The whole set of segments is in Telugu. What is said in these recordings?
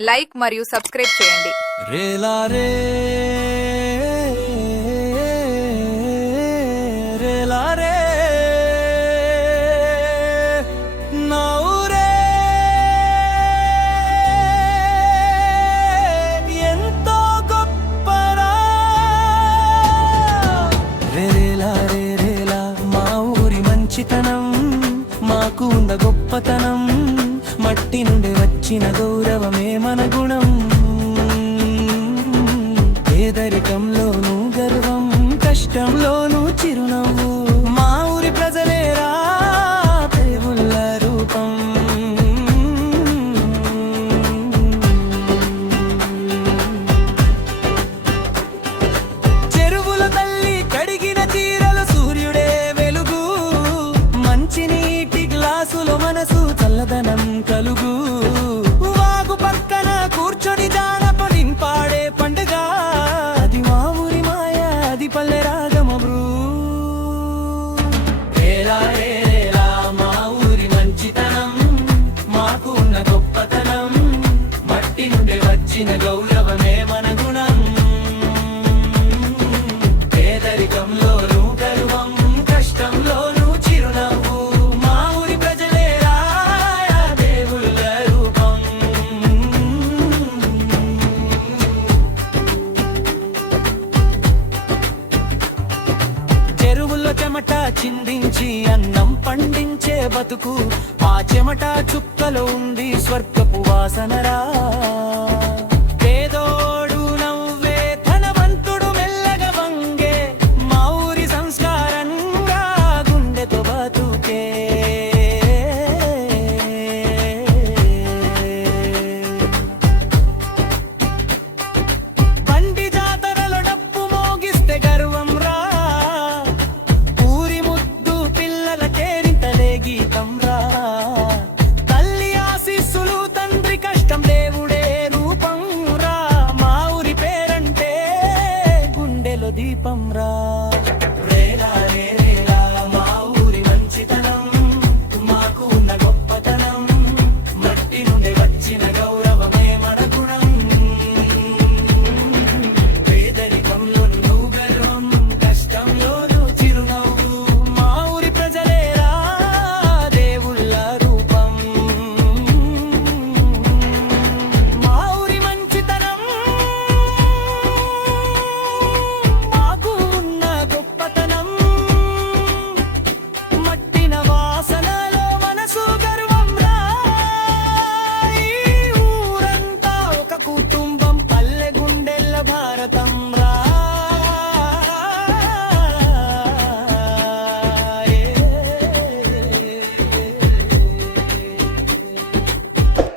లైక్ మరియు సబ్స్క్రైబ్ చేయండి. రేలా రే రేలా రే మాకు ఉన్న గొప్పతనం మట్టి నుండి ఇచ్చిన గౌరవమే మన గుణం. నిలిచిన గౌరవమే మన గుణం. పేదరికంలోనూ గర్వం కష్టంలోనూ చిరునవ్వు. మా ఊరి ప్రజలే దేవుళ్ళ రూపం. చెరువుల్లో చెమట చిందించి అన్నం పండించే బతుకు. ఆ చెమట చుక్కలో ఉంది స్వర్గపు వాసనరా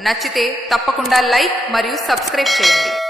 నచ్చితే తప్పకుండా లైక్ మరియు సబ్స్క్రైబ్ చేయండి.